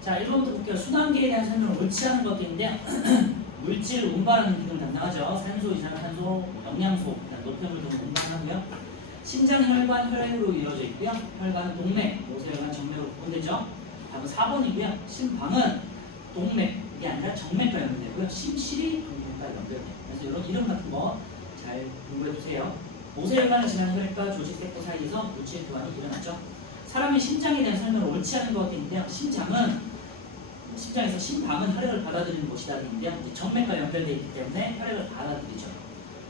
자, 1번부터 볼게요. 순환계에 대한 설명을 옳지 않은 것들인데요. 물질 운반하는 기능을 담당하죠. 산소, 이산화탄소, 영양소, 노폐물 등 운반하고요. 심장, 혈관, 혈액으로 이루어져 있고요. 혈관은 동맥, 모세혈관, 정맥으로 구분되죠. 다음은 4번이고요. 심방은 동맥, 이게 아니라 정맥과 연결되고요. 심실이 동맥과 연결돼요. 그래서 이런 이름 같은 거 잘 공부해 주세요. 모세혈관을 지나는 혈액과 조직세포 사이에서 물질 교환이 일어나죠. 사람의 심장에 대한 설명을 옳지 않은 것들인데요. 심장에서 심방은 혈액을 받아들이는 곳이다 인데요. 정맥과 연결되어 있기 때문에 혈액을 받아들이죠.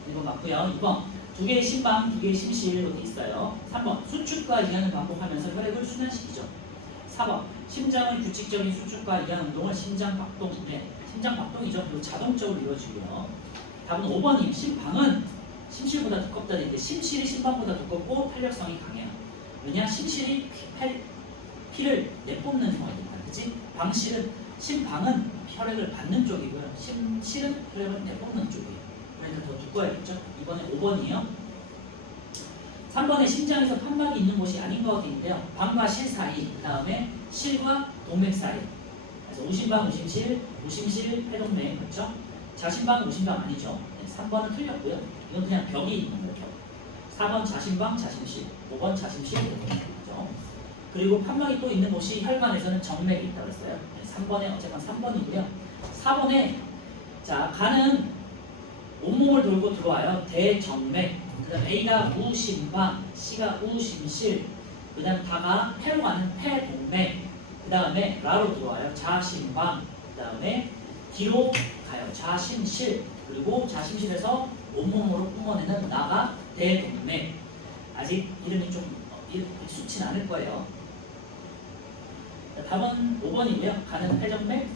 이거 맞고요. 2번 두 개의 심방, 두 개의 심실로 돼 있어요. 3번 수축과 이완을 반복하면서 혈액을 순환시키죠. 4번 심장의 규칙적인 수축과 이완 운동을 심장박동, 심장 박동이죠. 그리고 자동적으로 이루어지고요. 답은 5번이 심방은 심실보다 두껍다 되는데 심실이 심방보다 두껍고 탄력성이 강해요. 왜냐? 심실이 피를 내뿜는 경우가 있다. 그치? 심방은 혈액을 받는 쪽이고요. 심실은 혈액을 내뿜는 쪽이에요. 그러니까 더 두꺼워야겠죠? 이번에 5번이에요. 3번에 심장에서 판막이 있는 곳이 아닌 것 같은데요. 방과 실 사이, 그 다음에 실과 동맥 사이. 그래서 우심방, 우심실, 우심실, 폐동맥, 그렇죠? 자심방, 우심방 아니죠. 3번은 틀렸고요. 이건 그냥 벽이 있는 거예요. 벽. 4번 자심방, 자심실, 5번 자심실, 그렇죠? 그리고 판막이 또 있는 곳이 혈관에서는 정맥이 있다고 했어요. 3번에 어쨌건 3번이고요. 4번에 자 간은 온몸을 돌고 들어와요. 대정맥. 그다음 A가 우심방, C가 우심실. 그다음 다가 폐로 가는 폐동맥. 그다음에 라로 들어와요. 자심방. 그다음에 D로 가요. 자심실. 그리고 자심실에서 온몸으로 뿜어내는 나가 대동맥. 아직 이름이 좀 익숙치 않을 거예요. 답은 5번이고요. 가는 폐정맥,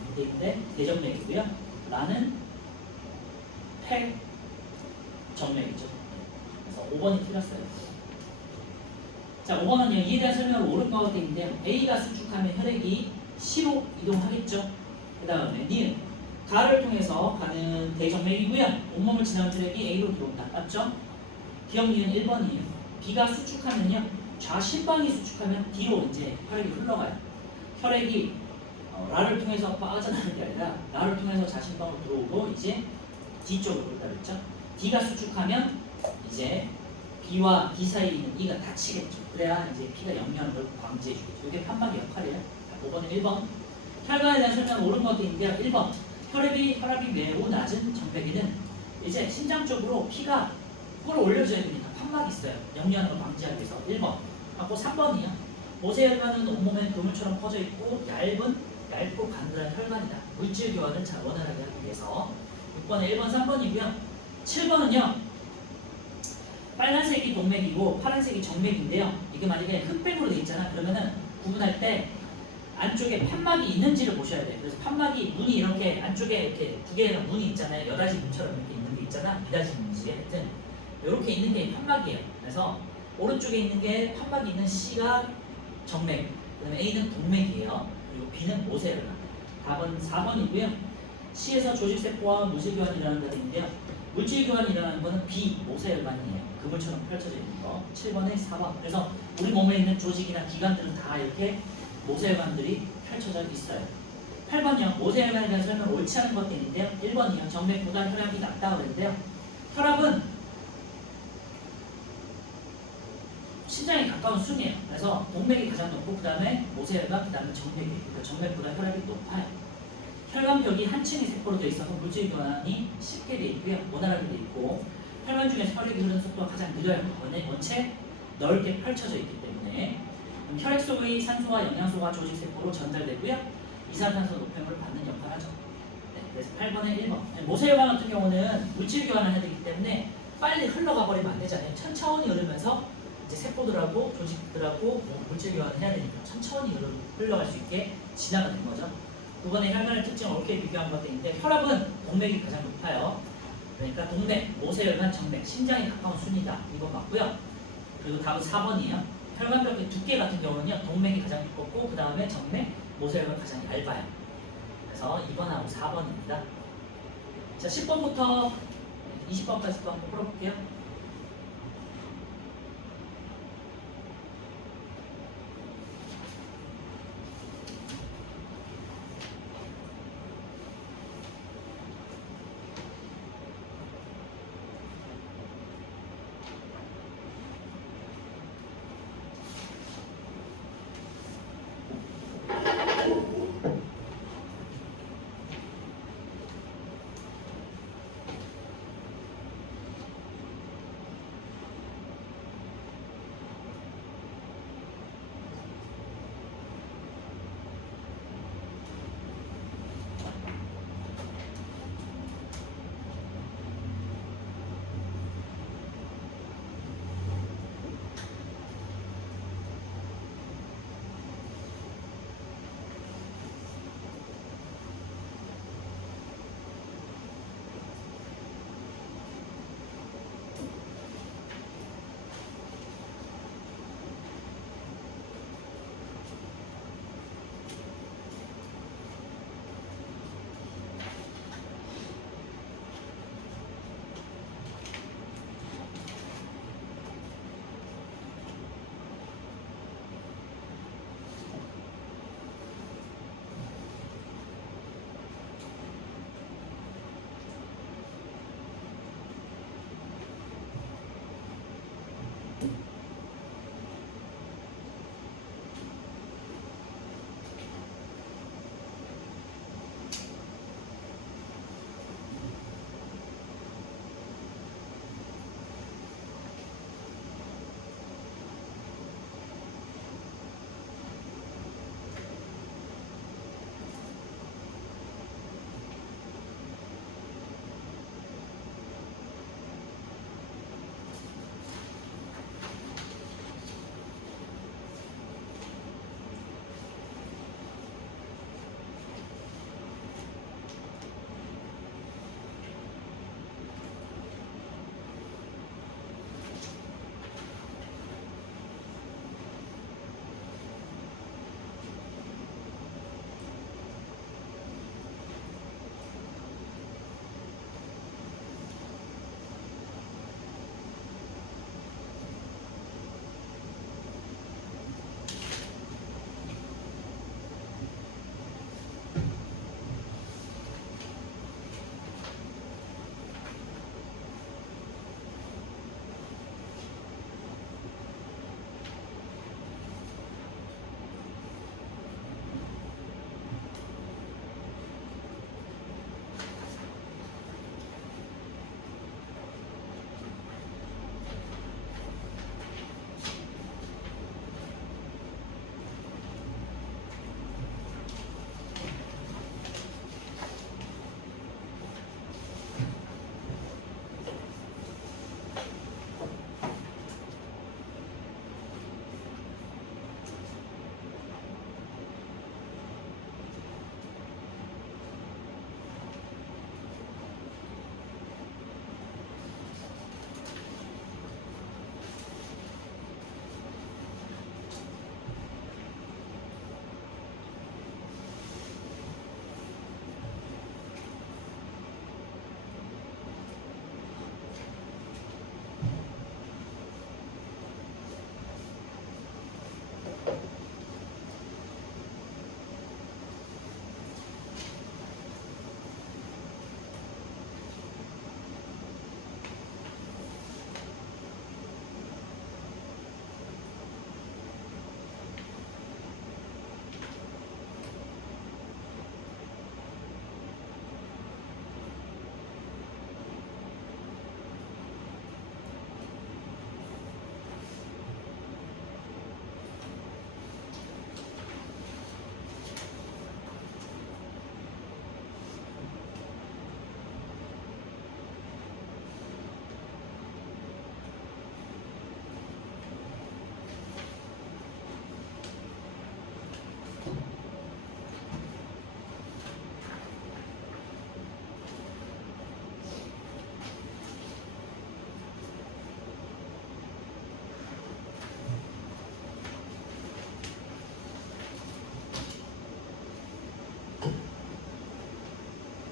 대정맥이고요. 라는 폐정맥이죠. 그래서 5번이 틀렸어요. 자, 5번은 이에 대한 설명을 옳은 것 같은데 A가 수축하면 혈액이 C로 이동하겠죠. 그 다음에 니은 가를 통해서 가는 대정맥이고요. 온몸을 지나는 혈액이 A로 들어온다. 맞죠? 기억 니은 1번이에요. B가 수축하면요. 좌심방이 수축하면 D로 이제 혈액이 흘러가요. 혈액이 라를 통해서 빠져나가는 게 아니라 라를 통해서 자심방으로 들어오고 이제 D쪽으로 그랬다 그랬죠? D가 수축하면 이제 B와 D 사이에 있는 E가 닫히겠죠. 그래야 이제 P가 역류하는 걸 방지해주겠죠. 이게 판막의 역할이에요. 5번은 1번. 혈관에 대한 설명은 옳은 것도 있는데요. 1번. 혈압이 매우 낮은 정맥에는 이제 심장 쪽으로 피가 끌어올려져야 됩니다. 판막이 있어요. 역류하는 걸 방지하기 위해서. 1번. 하고 3번이요. 모세혈관은 온몸에 그물처럼 퍼져 있고 얇고 가늘한 혈관이다. 물질 교환을 잘 원활하게 하기 위해서. 6번에 1번, 3번이고요. 7번은요. 빨간색이 동맥이고 파란색이 정맥인데요. 이게 만약에 흑백으로 돼 있잖아. 그러면은 구분할 때 안쪽에 판막이 있는지를 보셔야 돼요. 그래서 판막이 문이 이렇게 안쪽에 이렇게 두 개의 문이 있잖아요. 여닫이 문처럼 이렇게 있는 게 있잖아. 미닫이 문지 하여튼 이렇게 있는 게 판막이에요. 그래서 오른쪽에 있는 게 판막이 있는 C가 정맥, 그다음에 A는 동맥이에요. 그리고 B는 모세혈관. 답은 4번이고요. C에서 조직세포와 물질 교환이 일어난다는 얘기인데요. 물질 교환이 일어나는 거는 B, 모세혈관이에요. 그물처럼 펼쳐져 있는 거. 7번에 4번. 그래서 우리 몸에 있는 조직이나 기관들은 다 이렇게 모세혈관들이 펼쳐져 있어요. 8번이요. 모세혈관에 대한 설명을 옳지 않은 것들인데요. 1번이요. 정맥보다 혈압이 낮다고 그랬는데요. 혈압은 심장에 가까운 순이에요. 그래서 동맥이 가장 높고 그 다음에 모세혈관, 그 다음에 정맥이. 그러니까 정맥보다 혈압이 높아요. 혈관벽이 한 층의 세포로 되어 있어서 물질 교환이 쉽게 되어 있고요. 원활하게 되어 있고 혈관 중에서 혈액이 흐르는 속도가 가장 느려요. 원체 넓게 펼쳐져 있기 때문에 혈액 속의 산소와 영양소가 조직세포로 전달되고요. 이산화탄소 노폐물을 받는 역할을 하죠. 네, 그래서 8번에 1번. 모세혈관 같은 경우는 물질 교환을 해야 되기 때문에 빨리 흘러가 버리면 안 되잖아요. 천천히 흐르면서 이제 세포들하고 조직들하고 물질 교환을 해야 되니까 천천히 흘러갈 수 있게 진화가 된 거죠. 9번에 혈관의 특징을 옳게 비교한 것들인데 혈압은 동맥이 가장 높아요. 그러니까 동맥, 모세혈관, 정맥, 심장이 가까운 순이다. 이거 맞고요. 그리고 답은 4번이에요. 혈관벽의 두께 같은 경우는요. 동맥이 가장 두껍고 그 다음에 정맥, 모세혈관 가장 얇아요. 그래서 2번하고 4번입니다. 자, 10번부터 20번까지 또 한번 풀어볼게요.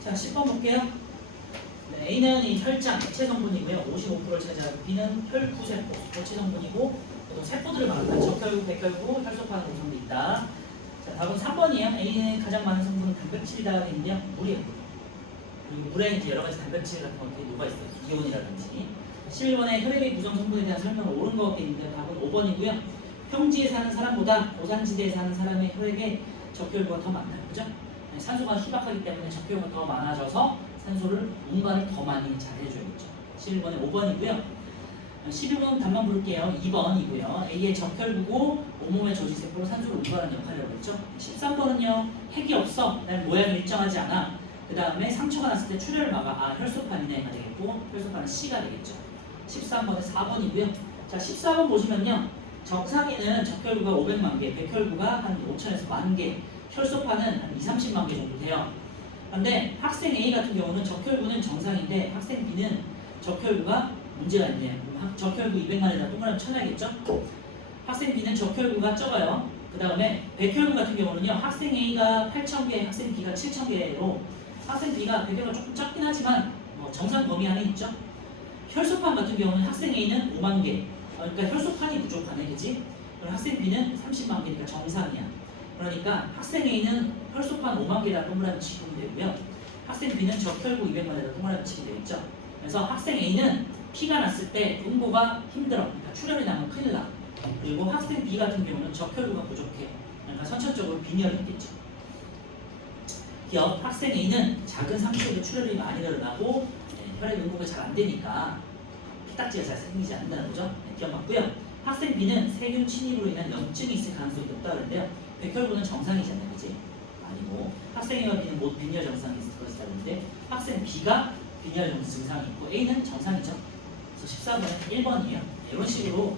자, 10번 볼게요. 네, A는 이 혈장, 액체 성분이고요. 55%를 차지하고 B는 혈구세포, 고체 성분이고 또 세포들을 말합니다. 적혈구, 백혈구, 혈소판으로 구성되어 있다. 자, 답은 3번이에요. A는 가장 많은 성분은 단백질이다 되어 있는데요. 물이에요. 그리고 물에 이제 여러 가지 단백질 같은 것들이 녹아있어요. 이온이라든지. 11번에 혈액의 구성 성분에 대한 설명을 옳은 것 같게 있는데 답은 5번이고요. 평지에 사는 사람보다 고산지대에 사는 사람의 혈액에 적혈구가 더 많다. 그죠? 산소가 희박하기 때문에 적혈구가 더 많아져서 산소를 운반을 더 많이 잘 해줘야겠죠. 11번에 5번이고요. 11번 답만 볼게요. 2번이고요. A의 적혈구고 온몸의 조직세포로 산소를 운반하는 역할이라고 했죠. 13번은요. 핵이 없어. 난 모양이 일정하지 않아. 그 다음에 상처가 났을 때 출혈을 막아. 아, 혈소판이네가 되겠고 혈소판은 C가 되겠죠. 13번에 4번이고요. 자, 14번 보시면요. 정상인은 적혈구가 500만 개, 백혈구가 한 5천에서 1만 개, 혈소판은 한 2, 30만 개 정도 돼요. 근데 학생 A 같은 경우는 적혈구는 정상인데 학생 B는 적혈구가 문제가 있네요. 적혈구 200만에다 동그라미 쳐놔야겠죠? 학생 B는 적혈구가 적어요. 그 다음에 백혈구 같은 경우는요. 학생 A가 8,000개, 학생 B가 7,000개로 학생 B가 백혈구가 조금 적긴 하지만 정상 범위 안에 있죠? 혈소판 같은 경우는 학생 A는 5만 개, 그러니까 혈소판이 부족하네, 그지? 그럼 학생 B는 30만 개니까 정상이야. 그러니까 학생 A는 혈소판 5만 개에다 동그라미 치면 되고요. 학생 B는 적혈구 200만에다 동그라미 치면 되겠죠. 그래서 학생 A는 피가 났을 때 응고가 힘들어. 그러니까 출혈이 나면 큰일 나. 그리고 학생 B 같은 경우는 적혈구가 부족해. 그러니까 선천적으로 빈혈이 있겠죠. 기억 학생 A는 작은 상처에도 출혈이 많이 일어나고 혈액 응고가 잘 안 되니까 피딱지가 잘 생기지 않는다는 거죠. 기억 맞고요. 학생 B는 세균 침입으로 인한 염증이 있을 가능성이 높다는데요. 백혈구는 정상이지 않는 거지. 아니고 학생 A와 B는 모두 빈혈 증상이 있을 것이라는데 학생 B가 빈혈 증상이 있고 A는 정상이죠. 그래서 14번은 1번이에요. 이런 식으로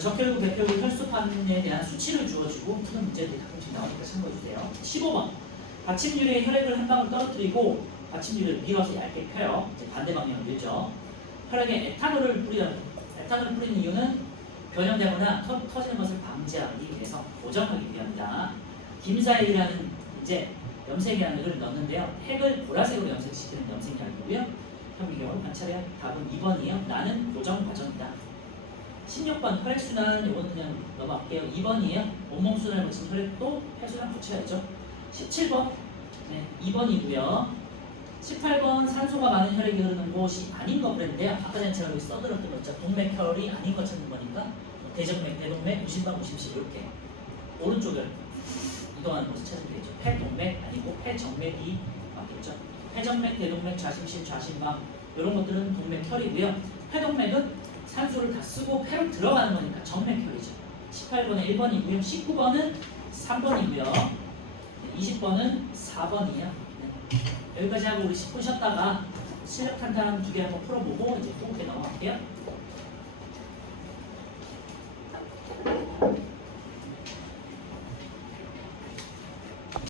적혈구, 백혈구, 혈소판에 대한 수치를 주어주고 푸는 문제들이 가끔씩 나오니까 참고해주세요. 15번 받침유리에 혈액을 한 방울 떨어뜨리고 받침유리를 밀어서 얇게 펴요. 이제 반대 방향으로 밀죠. 혈액에 에탄올을 뿌리는 이유는 변형되거나 터지는 것을 방지하기 위해서 보정하기 위함이다. 김사일이라는 이제 염색약을 넣는데요. 핵을 보라색으로 염색시키는 염색약이고요. 현미경으로 관찰해야 답은 2번이에요. 나는 보정 과정이다. 16번 혈액순환 이건 그냥 넘어갈게요. 2번이에요. 온몸순환을 거친 혈액도 혈순환 붙여야죠. 17번 2번이고요. 18번 산소가 많은 혈액이 흐르는 곳이 아닌 거 그랬는데요. 아까 전에 제가 여기 써드렸던 거 있죠. 동맥혈이 아닌 거 찾는 거니까 대정맥, 대동맥, 무심방, 무심실 이렇게 오른쪽을 이동하는 곳을 찾으면 되죠. 폐동맥 아니고 폐정맥이 맞겠죠. 폐정맥, 대동맥, 좌심실, 좌심방 이런 것들은 동맥혈이고요. 폐동맥은 산소를 다 쓰고 폐로 들어가는 거니까 정맥혈이죠. 18번은 1번이고요. 19번은 3번이고요. 20번은 4번이에요. 여기까지 하고 우리 10분 쉬었다가 실력 탄탄 2개 한번 풀어보고 이제 후에 넘어갈게요.